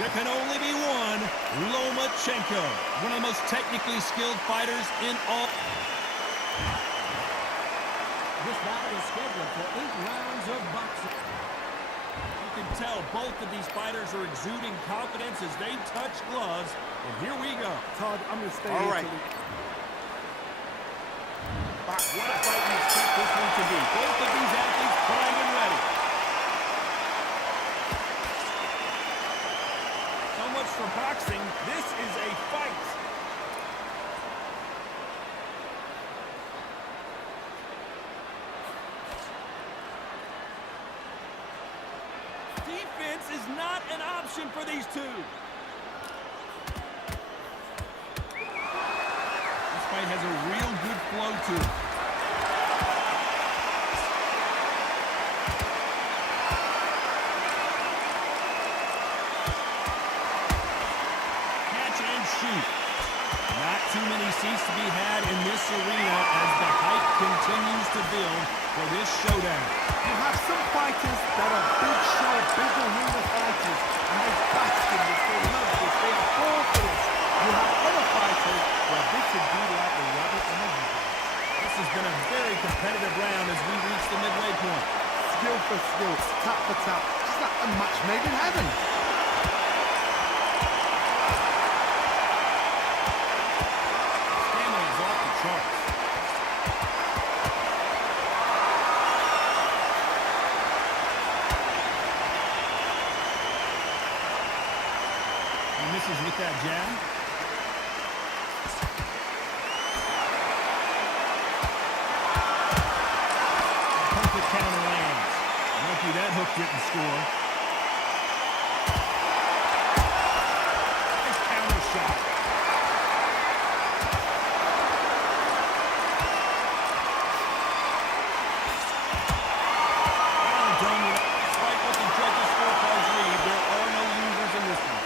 There can only be one, Lomachenko, one of the most technically skilled fighters in all. This bout is scheduled for 8 rounds of boxing. You can tell both of these fighters are exuding confidence as they touch gloves. And here we go. Todd, I'm going to stay all here. Right. What a fight you expect this one to be. Both of these athletes primed and ready. So much for boxing. This is a fight. Defense is not an option for these two. This fight has a real good flow to it. Catch and shoot. Not too many seats to be had in this arena as the hype continues to build for this showdown. You have some fighters that are big show, big arena fighters, and they bask in this, they love this, they are born for this. You have other fighters where this would be like a rabbit in a hat. This has been a very competitive round as we reach the midway point. Skill for skill, tap for tap, just like a match made in heaven. Stamina is off the charts. He misses with that jab. Perfect counter lands. Lucky that hook didn't score. Nice counter shot. Well done. Despite what the judges' scorecards read, there are no losers in this one.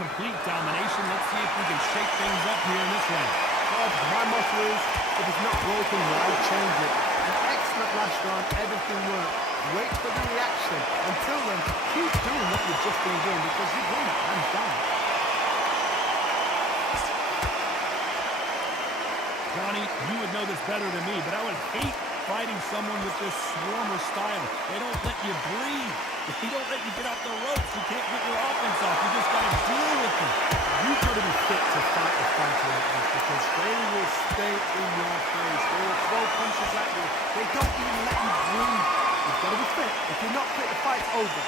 Complete domination. Let's see if we can shake things up here in this round. Todd, my motto is, if it's not broken, why change it? An excellent last round, everything worked. Wait for the reaction. Until then, keep doing what you've just been doing because you've won it, hands down. Johnny, you would know this better than me, but I would hate fighting someone with this swarmer style. They don't let you breathe. If they don't let you get off the ropes, you can't get your offense off. You just got to deal with them. You've got to be fit to fight a fighter like this because they will stay in your face. They will throw punches at you. They don't even let you breathe. You've got to be fit. If you're not fit, the fight's over.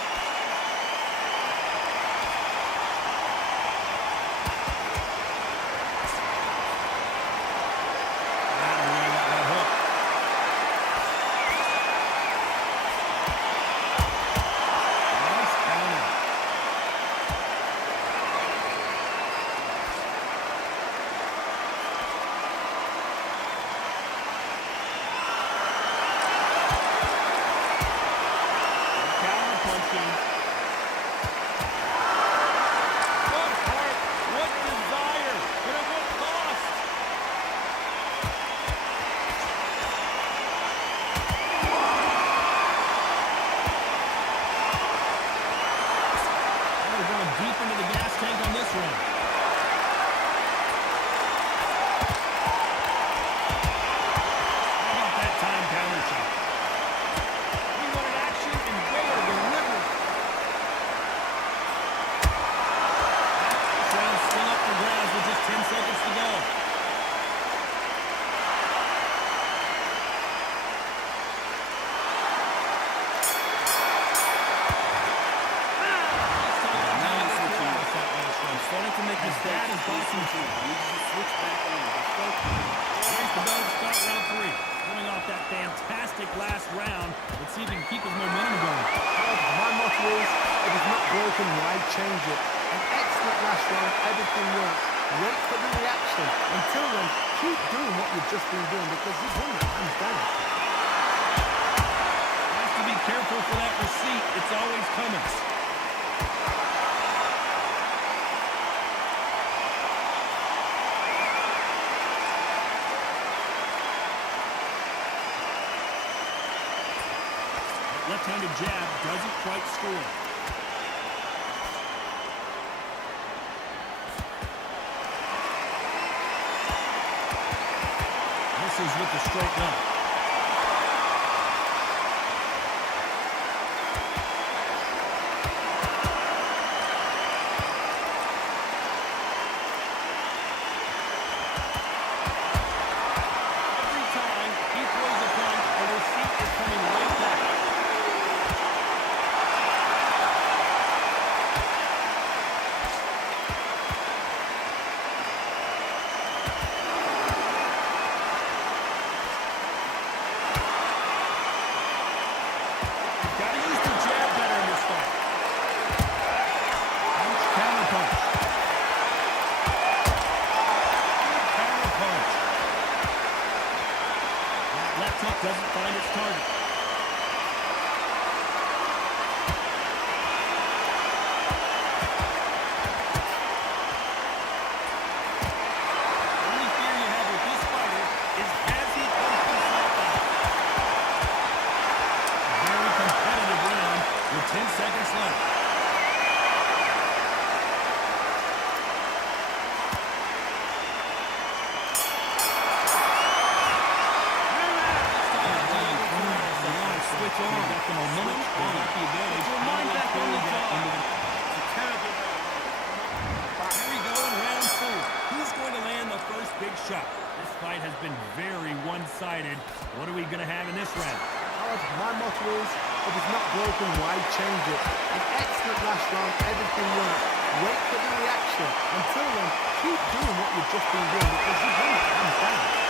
Fantastic last round. Let's see if he can keep his momentum going. My motto is, if it's not broken, why change it? An excellent last round, everything worked. Wait for the reaction. Until then, keep doing what you've just been doing because you've won it, hands down. Has to be careful for that receipt. It's always coming. Left-handed jab doesn't quite score. Misses with the straight left. Every time he throws a punch, a receipt is coming right back. Gotta use the jab better in this fight. Counter punch. Counter punch. That left hook doesn't find its target. Only fear you have with this fighter is has he punched himself out? Very competitive round with 10 seconds left. Switch on. Got the momentum, got the advantage. Mind back on the jaw. Here we go in round 4. Who's going to land the first big shot? This fight has been very one-sided. What are we going to have in this round? My motto is, if it's not broken, why change it? An excellent last round, everything worked. Wait for the reaction. Until then, keep doing what you've just been doing because you've won it hands down.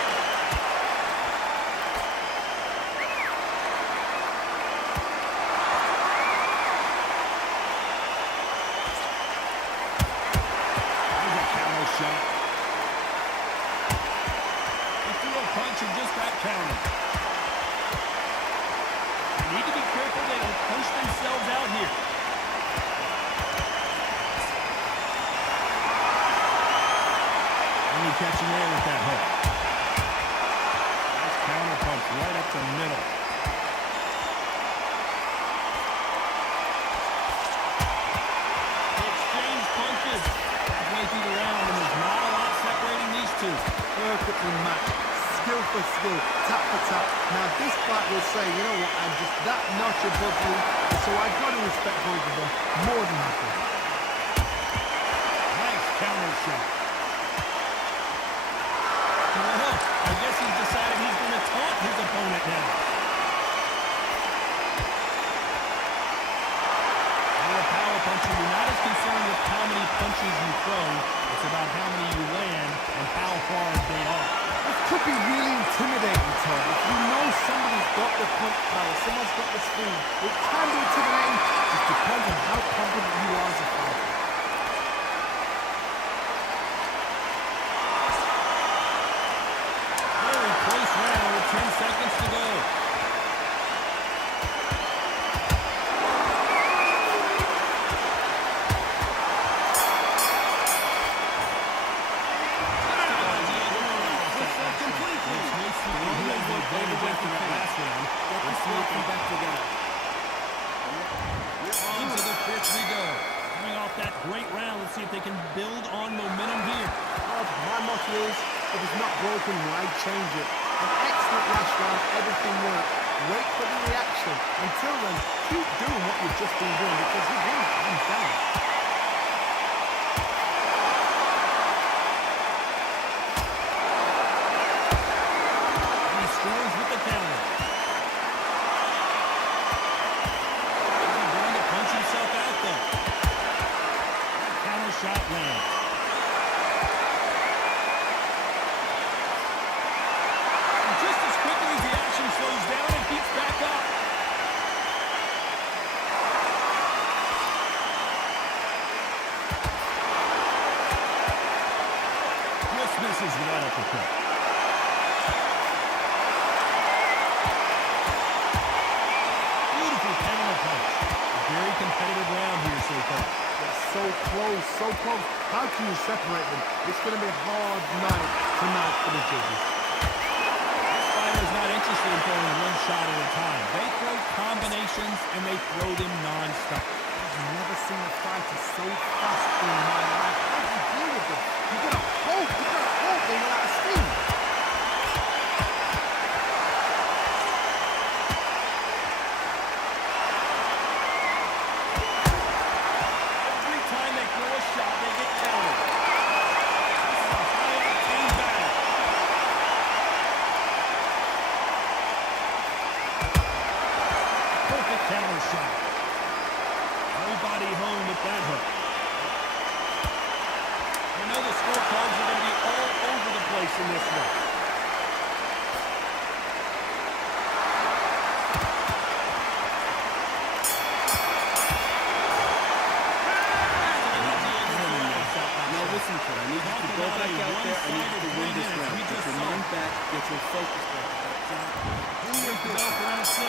There's a counter shot. He threw a punch and just got countered. They need to be careful they don't punch themselves out here. Only catching air with that hook. Nice counter punch right up the middle. They exchange punches halfway through the round, and there's not a lot separating these two. Perfectly matched. Skill for skill, tap for tap. Now this fight will say, you know what, I'm just that notch above you, so I've got to respect both of them more than happy. Nice counter shot. Well, I guess he's decided he's going to taunt his opponent now. You're a power puncher. You're not as concerned with how many punches you throw. It's about how many you land and how hard they are. This could be really intimidating, Todd. If you know somebody's got the punch power, someone's got the speed, it can be intimidating. It depends on how confident you are as a fighter. Very close round with 10 seconds to go. Into the fifth we go. Coming off that great round, let's see if they can build on momentum here. My motto is, if it's not broken, why change it? An excellent last round, everything worked. Wait for the reaction. Until then, keep doing what you've just been doing because you've won it hands down. And he scores with the counter. Is he going to punch himself out, though? That counter shot lands. And just as quickly as the action slows down, it heats back up. Just misses with that uppercut. Beautiful so close, so close. How can you separate them? It's going to be a hard night tonight for the judges. This fighter is not interested in throwing one shot at a time. They throw combinations, and they throw them non-stop. I've never seen a fighter so fast in my life. How do you deal with them? You've got to hold them without steam. Every time they throw a shot, they get countered. This is a high-octane battle. Perfect counter shot. Nobody home with that hook. You know the scorecards are going to be all over the place in this one. Now listen, kid, I need you to go back out there. I need you to win this round. Get your mind back. Get your focus back. Here's the bell for round 6.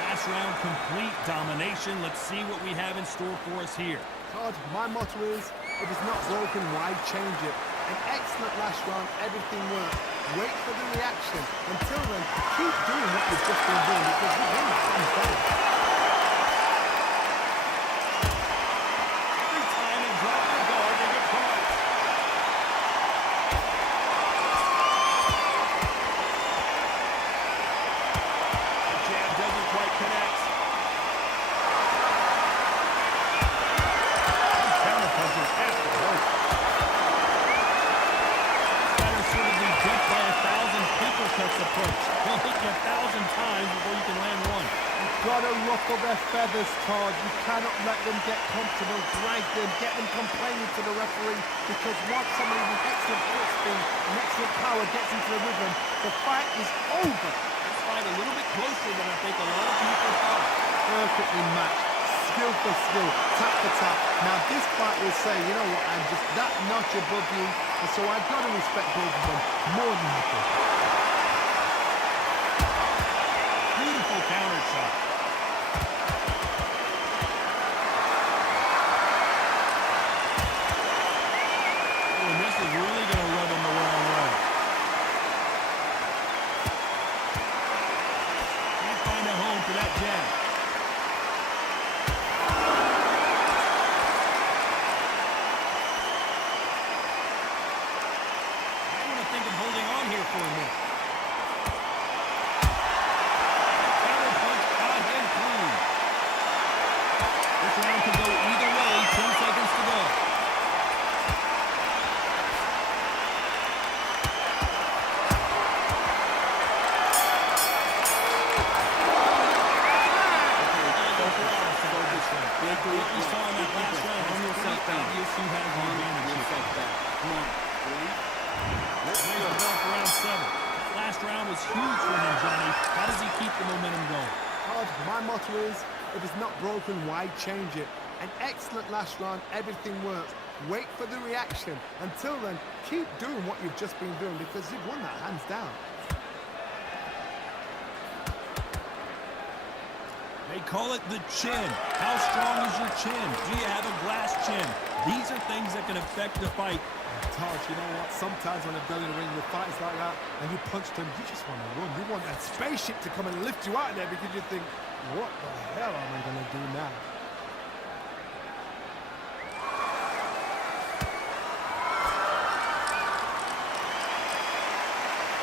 Last round, complete domination. Let's see what we have in store for us here. Todd, my motto is, if it's not broken, why change it? An excellent last round, everything worked. Wait for the reaction. Until then, keep doing what you've just been doing because you win that hands down. Every time they drop their guard, they get caught. The jab doesn't quite connect. These counter punches have to work. Fighter sort of the death by 1,000 paper cuts approach. They'll hit you 1,000 times before you can land one. You've got to ruffle their feathers, Todd. You cannot let them get comfortable, drag them, get them complaining to the referee, because once somebody with excellent foot spin and excellent power gets into the rhythm, the fight is over. This fight a little bit closer than I think a lot of people thought. Perfectly matched, skill for skill, tap for tap. Now this fight will say, you know what, I'm just that notch above you, and so I've got to respect both of them more than nothing. Beautiful counter shot. Oh, and this is really going to rub him the wrong way. Can't find a home for that jab. I want to think of holding on here for a minute. Counter punch out and clean. This round could go either way. 10 seconds to go. What you saw in that last round, Calm yourself down. obvious who has the Calm advantage here. yourself down. Come on. There's the bell for round 7. Last round was huge for him, Johnny. How does he keep the momentum going? Todd, my motto is, if it's not broken, why change it? An excellent last round, everything works. Wait for the reaction. Until then, keep doing what you've just been doing because you've won that hands down. They call it the chin. How strong is your chin? Do you have a glass chin? These are things that can affect the fight. Todd, you know what? Sometimes when I've done in the ring with fights like that and you punch them, you just want to run. You want that spaceship to come and lift you out of there because you think, what the hell am I going to do now?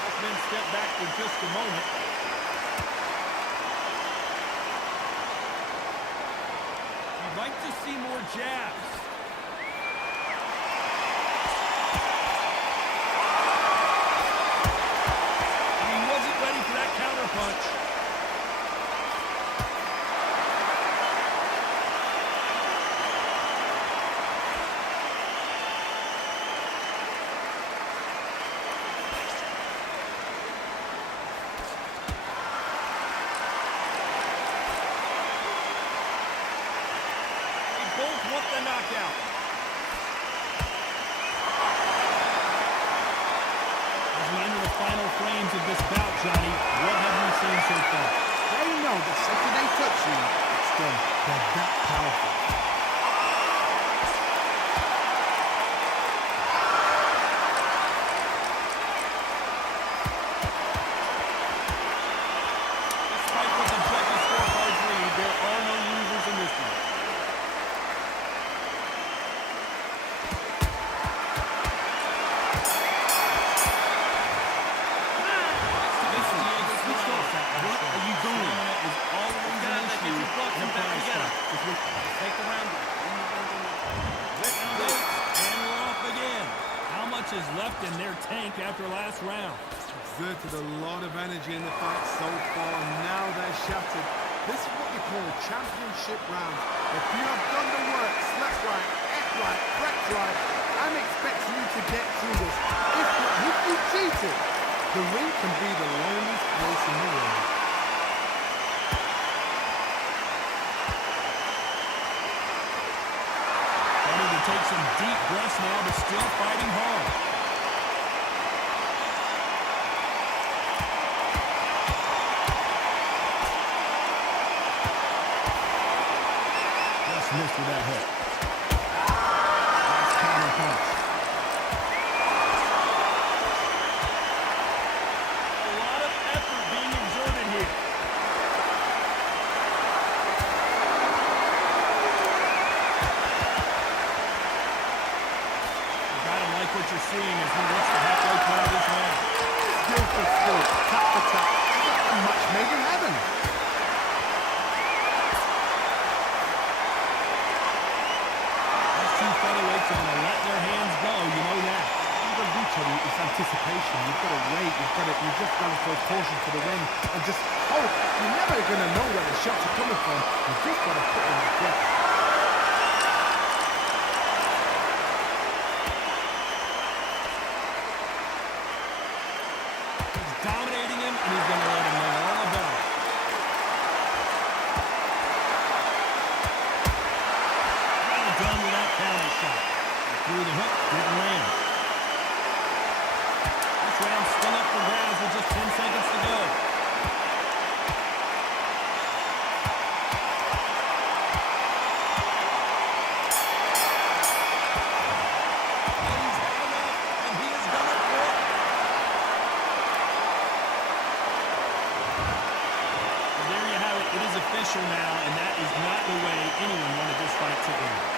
Both men step back for just a moment. You'd like to see more jabs. He wasn't ready for that counter punch. Both want the knockout. As we enter the final frames of this bout, Johnny, what have we seen so far? They know the second they touch you, it's done. They're that powerful. tank after last round. Exerted a lot of energy in the fight so far, and now they're shattered. This is what you call a championship round. If you have done the work, slept right, ate right, prepped right, I'm expecting you to get through this. If you cheat it, the ring can be the loneliest place in the world. Starting to take some deep breaths now, but still fighting hard. Just missed with that hook. Nice counter punch. A lot of effort being exerted here. You gotta like what you're seeing as we reach the halfway point of this round. Skill for skill, tap for tap. It's like a match made in heaven. These two featherweights are gonna let their hands go, you know that. You've got to reach out, it's anticipation. You've got to wait. You just got to throw caution to the wind and just hope. You're never going to know where the shots are coming from. You've just got to put in the grip. He's dominating him, and he's gonna let him know all about it. Well done with that counter shot. Through the hook, didn't land. This round's still up for grabs with just 10 seconds to go. And he's had enough, and he has done it for it. Well, there you have it. It is official now, and that is not the way anyone wanted this fight to end.